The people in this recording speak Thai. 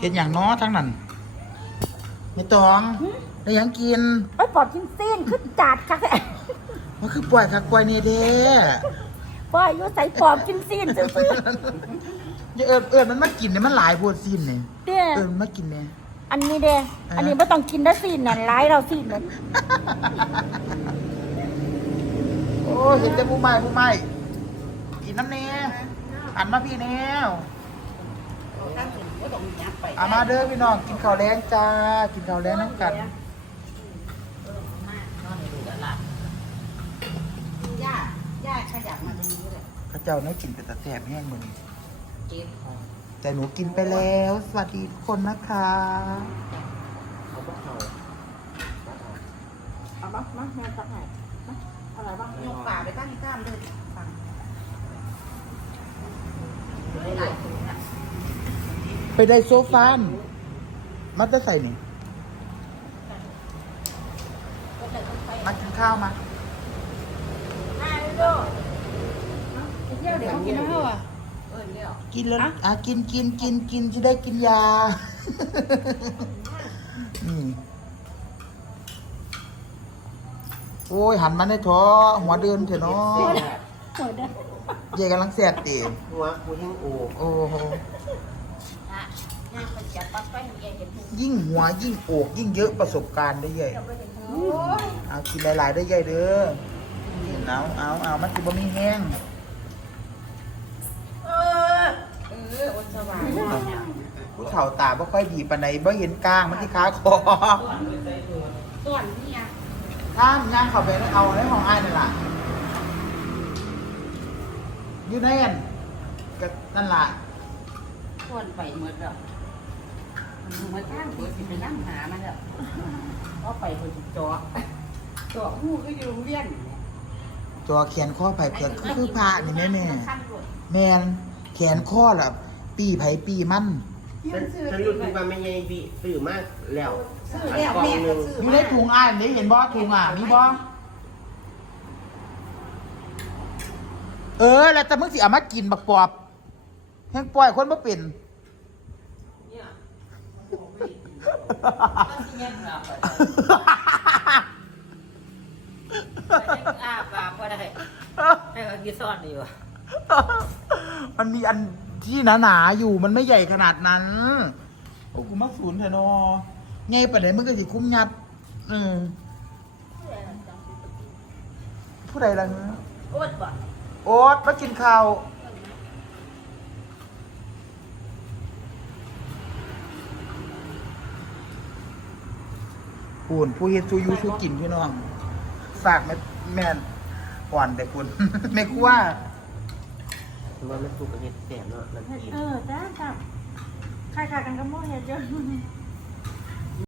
เห็นอย่างน้อทั้งนั้นไม่ตองได้หยังกินไอ้ยปอบกินซีนขึ้นจัดคักแท้มันคือปล่อยคักปล่อยเนี่ยเด้ปอยอยู่ใส่ปอบกินซีนซื่ออย่าเอิญเอิญมันมากินเนี่ยมันหลายโพดซีนเนี่ยๆเด้อเอิญมันมากินเนี่ย อันนี้เด้อันนี้ไม่ต้องกินนะซีนนั่นร้ายเราซีนนั่นโอ้เห็นแต่ผู้ใหม่ผู้ใหม่กินน้ำเน่หันมาพี่แนว เอามาเด้อพี่น้องกินข้าวแรงจ้า กินข้าวแรงน้ำกันย่าย่าขยับมาตรงนี้เลยข้าเจ้าเนื้อกินเป็นตะแสบแห้งมือนี้เจ็บคอแต่หนูกินไปแล้ว สวัสดีทุกคนนะคะเอามามาแม่ตักให้มาอะไรบ้างยกป่าไปตั้งกล้ามเลยฟังหลายตัวนะ ไปได้โซฟานมัดจะใส่นี่มากินข้าวมาเดี๋ยวเดี๋ยวกินข้าวอะเออเนี่ยกินแล้วอะกินกินกินกินจะได้กินยาอืมโอ้ย หันมาในท้อหัวเดินเถอะเนาะโอ้ยเด้อเย่กำลังแสบตีหัวกูแห้งโอโอ้ ย่าไปจับปั๊บไปให้ยายเห็นหูยิ่งหัวยิ่งโอกยิ่งเยอะประสบการณ์ได้เย่โอ้ยเอากินหลายๆได้เย่เด้อเอาเอาเอามันจะบ่มีแห้งเออเออวันสว่างเนี่ยผู้เฒ่าตาบ่ค่อยดีปานใดบ่เห็นกลางมันที่ขาคอส่วนนี่อะถ้ามย่างเข้าไปเอาในห้องอ้ายนั่นล่ะอยู่ในอันก็นั่นล่ะส่วนไปหมดแล้ว มันมาตั้งตัวสิไปนั่งหามันแล้วก็ไปคนจอจอหูก็อยู่โรงเรียนตัวแขนข้อไผ่เผือกคือคือพระนี่แม่แม่แมนแขนข้อล่ะปีไผปีมันฉันฉันรู้สึกว่าไม่ใช่บีสื่อมากแล้วซื้อแล้วแม่ก็ซื้ออยู่ในถุงอ้ายนี่เห็นบ่ถุงอะมีบ่เออ แล้วแต่มึงสิเอามากินบักปอบแห้งปล่อยคนบ่เป็น อาปากก็ได้ให้เขากินซ่อนดีวะมันมีอันที่หนาๆอยู่มันไม่ใหญ่ขนาดนั้น โอ้กูมาศูนย์เถอะเนอไงปะเดี๋ยวมึงก็สิคุ้มยัดเออผู้ใดล่ะเนอะโอ๊ตบ่โอ๊ตมากินข้าว ปูนผู้เฮ็ดซูยูซูกินพี่น้องฝากแม่แม่นอ่อนแต่คุณ ไม่กลัวคือว่ามันถูกกับเห็ดแสบเนาะมันกิน เออจ้าจ้าใครๆกันก็โม่เฮ็ดเยอะ